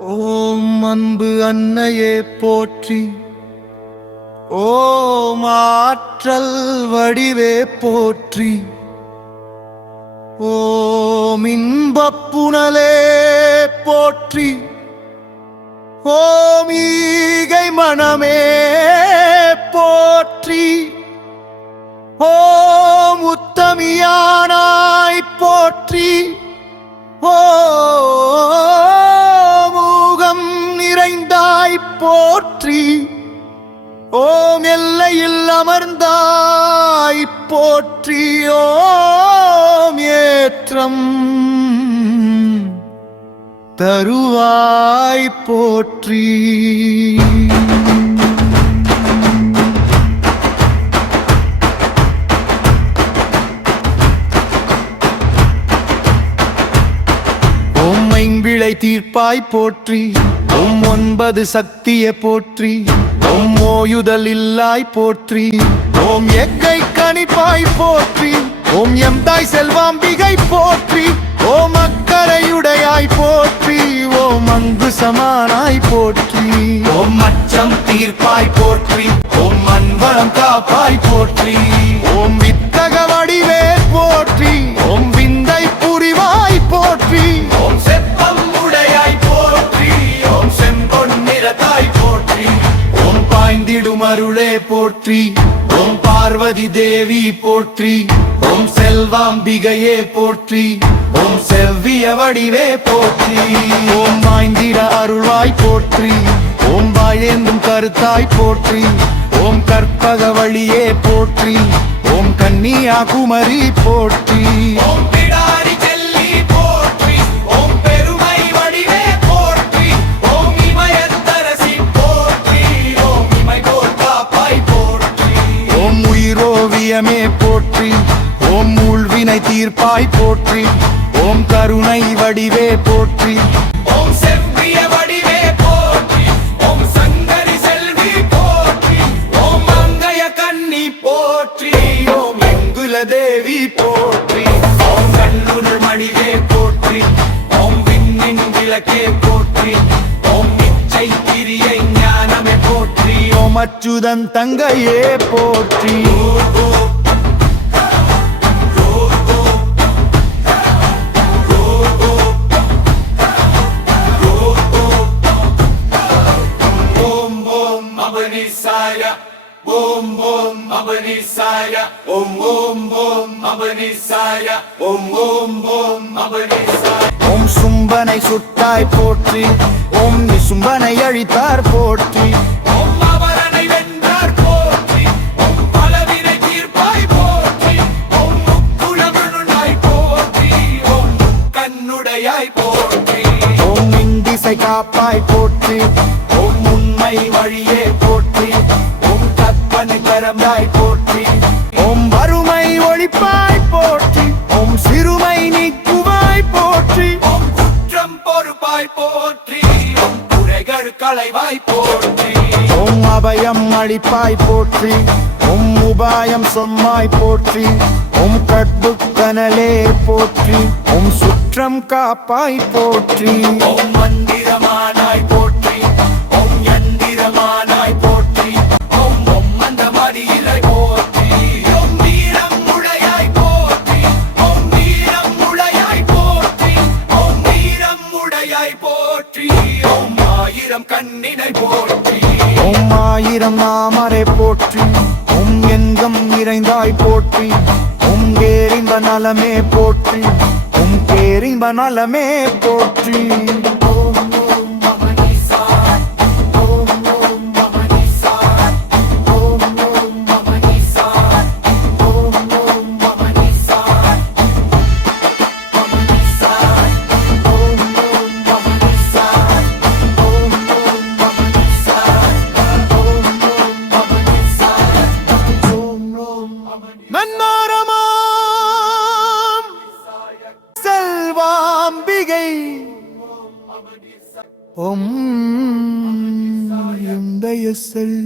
ஓம் அன்பு அன்னையே போற்றி. ஓம் ஆற்றல் வடிவே போற்றி. ஓம் இன்பப் புனலே போற்றி. ஓம் ஈகை மனமே போற்றி. ஓம் உத்தமியானாய் போற்றி. ஓம் ஊகம் நிறைந்தாய் போற்றி. ஓம் எல்லையில் அமர்ந்தாய் போற்றி. ஓம் ஏற்றம் தருவாய் போற்றி. ஓம் ஐம்பிழை தீர்ப்பாய் போற்றி. ஓம் 9 சக்தியை போற்றி. ஓம் ஓயுதல் இல்லாய் போற்றி. ஓம் எக்கை கணிப்பாய் போற்றி. ஓம் எம் தாய் செல்வாம்பிகை போற்றி. ஓம் அக்கரையுடையாய் போற்றி. ஓம் அங்கு சமானாய் போற்றி. ஓம் அச்சம் தீர்ப்பாய் போற்றி. ஓம் அன்பரம் காப்பாய் போற்றி. ஓம் வித்தக வடிவே போற்றி. ஓம் விந்தை புரிவாய் போற்றி. ஓம் செப்பம் உடையாய் போற்றி. ஓம் செம்பொன் நிறத்தாய் போற்றி. ஓம் பாய்ந்திடும் அருளே போற்றி. ஓம் பார்வதி தேவி போற்றி. ஓம் செல்வாம்பிகையே போற்றி. ஓம் செவ்விய வடிவே போற்றி. ஓம் வாய்ந்திட அருள்வாய் போற்றி. ஓம் வாயேந்தும் கருத்தாய் போற்றி. ஓம் கற்பக வழியே போற்றி. ஓம் கன்னியா குமரி போற்றி. ஓம் பிடாரி செல்லி போற்றி. ஓம் பெருமை வடிவே போற்றி. ஓம் இமயத்தரசி போற்றி. ஓம் இமை போல் காப்பாய் போற்றி. ஓம் உயிரோவியமே போற்றி. ஓம் ஊழ்வினை தீர்ப்பாய் போற்றி. ஓம் கருணை வடிவே போற்றி. ஓம் செவ்விய வடிவே போற்றி. ஓம் சங்கரி செல்வி போற்றி. ஓம் மங்கைய கன்னி போற்றி. ஓம் எங்குல தேவி போற்றி. ஓம் கண்ணுள் மடிவே போற்றி. ஓம் விண்ணின் விளக்கே போற்றி. ஓம் இச்சை கிரியை ஞானமே போற்றி. ஓம் அச்சுதன் தங்கையே போற்றி. Om Om Abanisaya. Om Om Om Abanisaya. Om Om Om Abanisaya. ஓம் சும்பனை சுட்டாய் போற்றி. ஓம் நிசும்பனை அழித்தார் போற்றி. ஓம் அவரனை வென்றார் போற்றி. ஓம் பலவினை தீர்ப்பாய் போற்றி. ஓம் முக்குளமனுனாய் போற்றி. ஓம் கண்ணுடையாய் போற்றி. ஓம் இந்திசை காப்பாய் போற்றி. ஓம் உண்மை வழியே போற்றி. ஓம் கற்பனை கரமாய் போற்றி. ஓம் வறுமை ஒழிப்பாய் போற்றி. ஓம் சிறுமை நீக்குவாய் போற்றி. ஓம் குற்றம் பொறுப்பாய் போற்றி. ஓம் குறைகள் களைவாய் போற்றி. ஓம் அபயம் அளிப்பாய் போற்றி. ஓம் உபாயம் சொன்னாய் போற்றி. ஓம் கட்புக்கனலே போற்றி. ஓம் சுற்றம் காப்பாய் போற்றி. ஓம் மந்திரமானாய் போற்றி. ஓம் யந்திரமானாய் போற்றி. ஓம் பொம்மந்த மடியிலை போற்றி. ஓம் வீரம் உடையாய் போற்றி. ஓம் வீரம் உடையாய் போற்றி. ஓம் வீரம் உடையாய் போற்றி. ஓம் ஆயிரம் கண்ணினை போற்றி. ஓம் ஆயிரம் நாமரை போற்றி. ஓம் எங்கம் நிறைந்தாய் போற்றி. ஓம் கேரின்ப நலமே போற்றி. ஓம் கேரின்ப நலமே போற்றி. நன்னோரமாம் செல்வாம்பிகை. ஓம் எந்தைய செல்